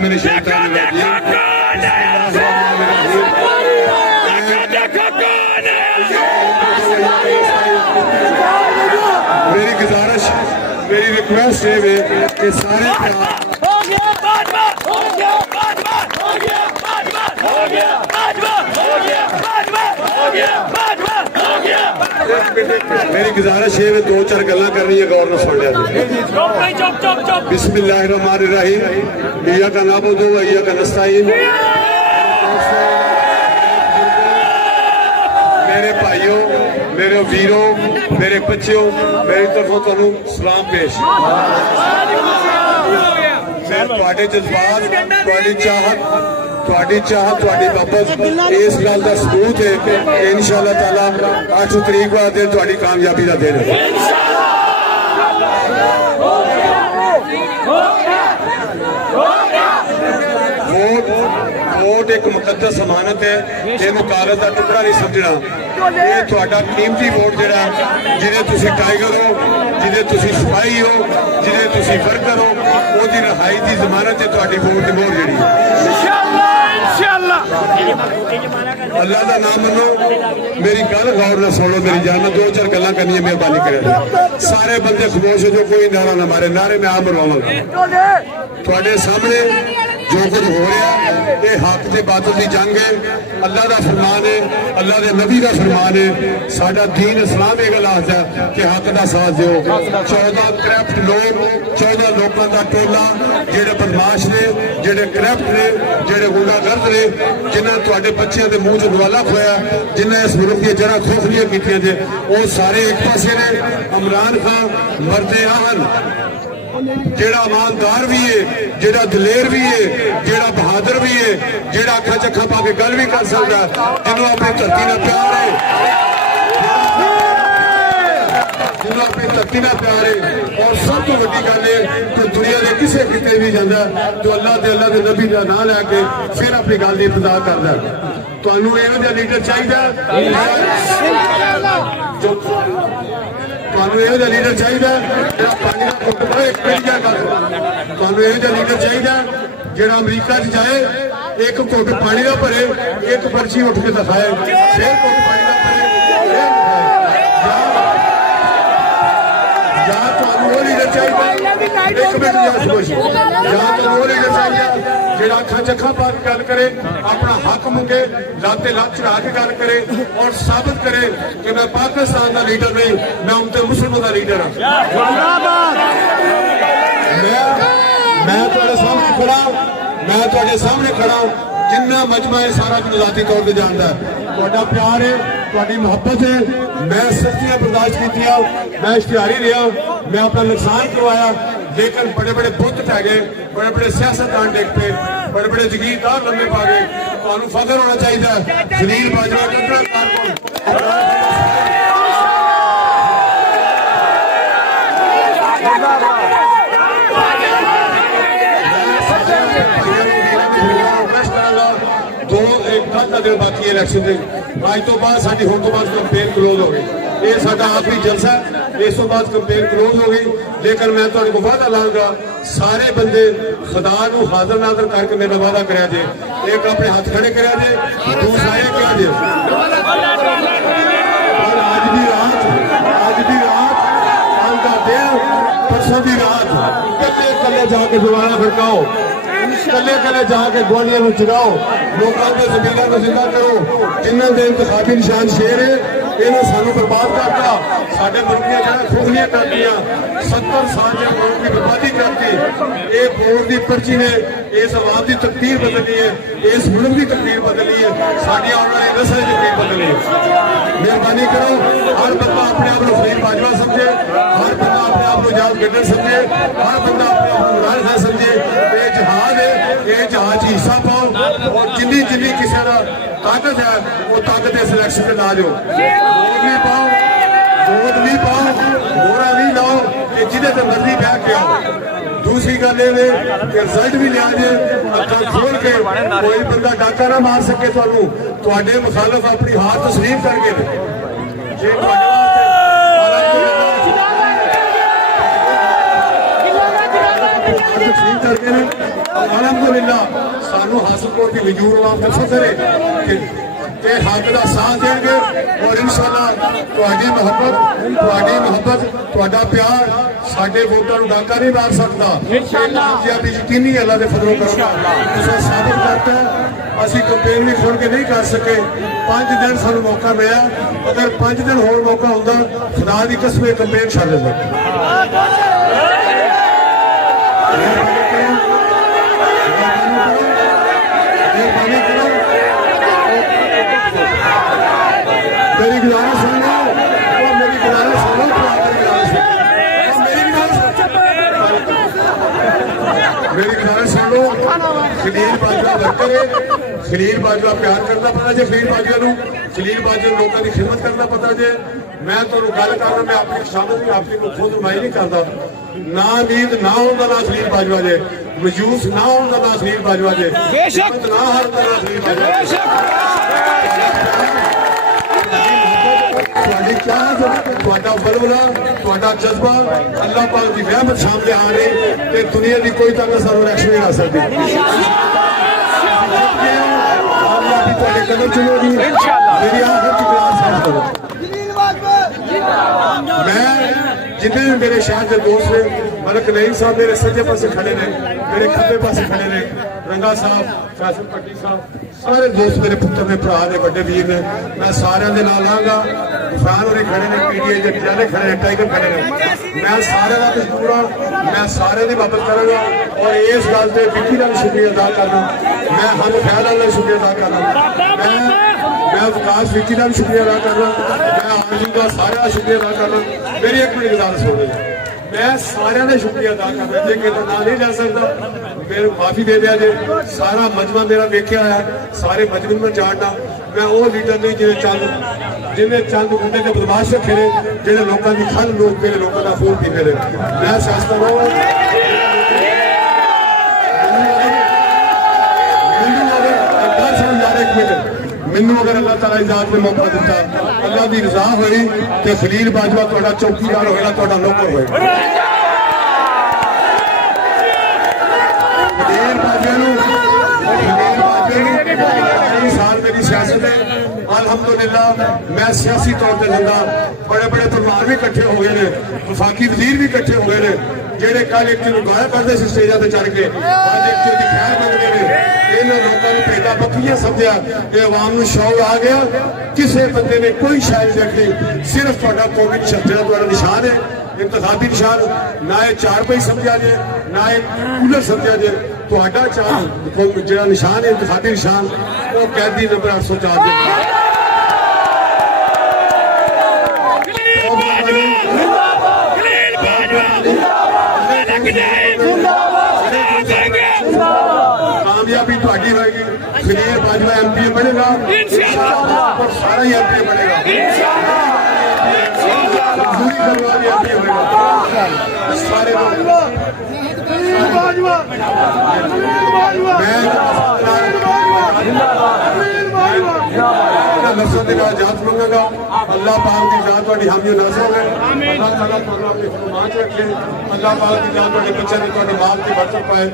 من الشيطان الرجيم मेरी गुजारिश मेरी रिक्वेस्ट है कि सारे मेरी गुजारिश है दो चार गल्लां करनी है गौर नाल सुन लिया बिस्मिल्लाहिर्रहमानिर्रहीम इय्याका नअबुदु व इय्याका नस्तईन मेरे भाइयों मेरे वीरों मेरे बच्चों मेरी तरफों तुहानू सलाम पेश मैं तुहाडे जज्बात तुहाडी चाहत तुहाडी मोहब्बत इस गल का सबूत है कि इंशाअल्लाह ताला 8 तरीक वाला दिन तुहाडी कामयाबी का दिन है वोट एक मुकद्दस अमानत है इहनूं कागज का टुकड़ा नहीं समझना ये तुहाडा कीमती वोट जिहड़ा जिहदे तुसीं टाइगर हो जिहदे तुसीं सिपाही हो जिहदे तुसीं वर्कर हो ओहदी रिहाई की जमानत है तुहाडी वोट की मोहर जिहड़ी अल्लाह का नाम मनो मेरी गल गौर न सुनो मेरी जान दो चार गल्लां करनी मेहरबानी करे सारे बंदे खामोश हो जो कोई नारा ना मारे नारे मैं आप मरवावांगा तुहाडे सामने जो कुछ हो रहा ये हक ते बातिल की जंग है अल्लाह का फरमान है अल्लाह के नबी का फरमान है साडा दीन इस्लाम ये गल आखदा कि हक का साथ दो 14 करप्ट लोग 14 लोगों का टोला जेडे बदमाश ने जेडे करप्ट ने जेडे गुंडागर्द ने जिन्हें तुहाडे बच्चों के मूँह च गवाला खोया जिन्हें इस मुल्क की जड़ा खोखलियां कीतियां जे वो सारे एक पासे ने इमरान खान मरदे आहन जेड़ा ईमानदार भी है जेड़ा दलेर भी है जेड़ा बहादुर भी है जेड़ा अखा चखा पा के गल भी कर सकता है जिन्हों अपनी धरती नाल प्यार है जिन्हों अपनी धरती नाल प्यार है और सब तो वड्डी गल है कि दुनिया के किसी किते भी जाता तो अल्लाह के नबी का नाम लैके फिर अपनी गल की इब्तदा करता तुहानू इहो जिहा लीडर चाहिए ਤੁਹਾਨੂੰ ਇਹੋ ਜਿਹਾ ਲੀਡਰ ਚਾਹੀਦਾ ਜਿਹੜਾ ਪਾਣੀ ਦਾ ਘੁੱਟ ਭਰੇ ਇੱਕ ਪਹਿਲੀ ਗੱਲ ਤੁਹਾਨੂੰ ਇਹੋ ਜਿਹਾ ਲੀਡਰ ਚਾਹੀਦਾ ਜਿਹੜਾ ਅਮਰੀਕਾ 'ਚ ਜਾਏ ਇੱਕ ਘੁੱਟ ਪਾਣੀ ਦਾ ਭਰੇ ਇੱਕ ਪਰਚੀ ਉੱਠ ਕੇ ਦਿਖਾਏ ਫਿਰ ਘੁੱਟ ਪਾਣੀ ਦਾ ਭਰੇ ਜਾਂ ਤੁਹਾਨੂੰ ਉਹ ਲੀਡਰ ਚਾਹੀਦਾ ਇੱਕ ਮਿੰਟ ਜਾਂ ਤੁਹਾਨੂੰ ਉਹ ਲੀਡਰ ਚਾਹੀਦਾ ਜਿਹੜਾ ਅੱਖਾਂ ਚੱਖਾਂ ਪਾ ਕੇ ਗੱਲ करे अपना हक मुके लाते लात चढ़ा के गल करे और साबित करे कि मैं पाकिस्तान का लीडर नहीं मैं उनके मुसलमान का लीडर हाँ मैं तुहाडे सामने खड़ा जिन्ना मजमा है सारा कुछ जाती तौर पर जानता है तुहाडा प्यार है तुहाडी मोहब्बत है मैं सख्तियां बर्दाश्त की मैं इश्तिहारी रहा मैं अपना नुकसान करवाया लेकिन बड़े बड़े बुत ढह गए बड़े बड़े सियासतदान डिग पे बड़े बड़े जगीरदार लम्बे पा गए तुहानू फख्र होना चाहिए जलील बाजवा दो एक दिन बाकी इलेक्शन के अज तो बाद साडी हुण तो बाद कंपेन क्लोज हो गई ये साडा आखिरी जलसा इस तो बाद कंपेन क्लोज हो गई लेकिन मैं तुहाडे को वादा लाऊंगा सारे बंदे खुदा नूं हाज़र नाज़र करके मेरा वादा करा जे एक अपने हाथ खड़े करा जे दूसरा ये करा जे और आज की रात कल का दिन परसों की रात कल्ले कल्ले जाके दोबारा खड़काओ कल्ले कल्ले जाके गोलियां में जगाओ लोगों के जमीनों को जिंदा करो जिन्होंने दे इंतखाबी निशान शेर है इन्होंने सानू बर्बाद करता साढ़े मुल्क की जगह खुखलियां कर दिया 70 साल के मुल्क की बर्बादी करती ये वोट की पर्ची ने इस आवाम की तकदीर बदली है इस मुल्क की तकदीर बदली है साड़ी आने वाली नस्ल की तकदीर बदली है मेहरबानी करो हर बंदा अपने आप को फरीद बाजवा समझे हर बंदा अपने आप को जात गड्ढर समझे हर बंदा अपने आप को इमरान खान समझे ये जहाज है ये जहाज हिस्सा पाओ और जिन्नी जिन्नी किसी का ताकत है वो ताकत इस इलेक्शन में ला दो वोट भी पाओ मोहरा नहीं लाओ कि जिन्हें तो मर्जी बह के आओ दूसरी गल ये कि रिजल्ट भी लिया जे अखा खोल के कोई बंदा डाका ना मार सके तुहानू तुहाडे मुखालफ अपनी हार तस्लीम करके जे तस्लीम करके अलहमदुलिल्लाह सानू हासिलकोट की वजूर अवाम का फख्र है कि हक का साथ देंगे और इंशाअल्लाह तुहाडी मोहब्बत तुहाडा प्यार साडे वोटां नूं डाका नहीं मार सकता कामयाबी यकीनी अल्लाह दे फजलो करना तुसां साबित करता है ਅਸੀਂ ਕੰਪੇਨ ਵੀ ਖੋਲ ਕੇ ਨਹੀਂ ਕਰ ਸਕੇ 5 ਦਿਨ ਸਾਨੂੰ ਮੌਕਾ ਮਿਲਿਆ ਅਗਰ 5 ਦਿਨ ਹੋਰ ਮੌਕਾ ਹੁੰਦਾ ਖੁਦਾ ਦੀ ਕਸਮ ਇਹ ਕੰਪੇਨ ਛੱਡ ਦਿੰਦਾ मेरी गुजारिश सुन लो मेरी गुजारिश सुन लो मेरी गुजारिश सुन लो खलील बाजवा वर्कर है खलील बाजवा प्यार करना पता जे खलील बाजवा नूं खलील बाजवा लोगों की खिदमत करना पता जे मैं तुहानूं गल करना मैं अपनी शामिल भी अपनी खुद नुमाई नहीं करता ना नींद ना होंदा ना खलील बाजवा जे मजूस ना होंदा ना खलील बाजवा जे बेशक ना हर तरह खलील बाजवा ਤੁਹਾਡੀ ਚਾਹਤ ਤੁਹਾਡਾ ਬਲਵਲਾ ਤੁਹਾਡਾ ਜਜ਼ਬਾ ਅੱਲਾਹ ਪਾਕ ਦੀ ਰਹਿਮਤ ਸਾਹਮਣੇ ਆ ਰਹੀ ਤੇ ਦੁਨੀਆ ਦੀ ਕੋਈ ਤਾਕਤ ਸਾਨੂੰ ਰੈਕਸ਼ਨ ਨਹੀਂ ਆ ਸਕਦੀ ਅੱਲਾਹ ਦੀ ਤੁਹਾਡੇ ਕਦਮ ਚੁਣੋਗੀ ਇਨਸ਼ਾਅੱਲਾਹ ਮੇਰੀ ਆਖਰ ਦੀ ਦੁਆ ਸਾਥ ਕਰੋ मैं जितने भी मेरे शहर के दोस्त ने मलक नईम साहब मेरे सज्जे पासे खड़े ने मेरे खब्बे पासे खड़े ने रंगा साहब फैसल पट्टी साहब सारे दोस्त मेरे पुत्र ने भरा ने बड़े वीर ने मैं सारे दे नाल आंगा फैन होरे खड़े ने पीटीआई के जाने खड़े ने टाइगर खड़े ने मैं सारे का मजबूर हाँ मैं सारे की बाबत करांगा और इस गल से विकी का शुक्रिया अदा करना मैं हम खैर का शुक्रिया अदा करना मैं विकास विकी का भी शुक्रिया अदा करना मैं आरजू का सारे का शुक्रिया अदा करना मेरी एक मिनट गुजारिश हो रही मैं सारे का शुक्रिया अदा करना जे कितना ना नहीं जा सकता मेरे माफी दे दिया जे सारा मजमा मेरा देखा है सारे मजमे में जानना मैं वो लीडर नहीं जिन्हें चंद मुंडे के बदमाश रखे ने जिन्हें लोगों की खल लोग मेरे लोगों का खून पीते रहे मैं शास्त्र मैनू अगर अल्लाह ताला इजाजत ने मौका दिता अल्लाह की रजा हुई तो खलील बाजवा तुहाडा चौकीदार होएगा तुहाडा नौकर होएगा खलील बाजवा साल मेरी सियासत है अल्हम्दुलिल्लाह मैं सियासी तौर पर लंगा बड़े बड़े परमार भी इकट्ठे हो गए वफाकी वजीर भी इकट्ठे हो गए जेडे कल एक दिन गाया करते स्टेजा से चढ़ के अज एक की खैर मंगते हैं इन्होंने लोगों को भेजा बकरियां समझा कि अवाम को शौक आ गया किसी बंदे ने कोई शायद रखी सिर्फ तुहाडा कौमी जो निशान है इंतखाबी निशान ना ये 4 पई समझा जे ना ये कूलर समझा जे तुहाडा जो निशान है इंतखाबी निशान वो कैदी नंबर 804 कामयाबी थोड़ी होगी खलील बाजवा MP बनेगा और सारा ही MP बनेगा सारे नफरत का इजाजत मंगागा अल्लाह पाक की जात वाली हामी नाज़ होवे अल्लाह ताला तुहानू अपने फरमान च रखे अल्लाह पाक की जात वाले बच्चे ने तुहाडी मां की बरकत पाए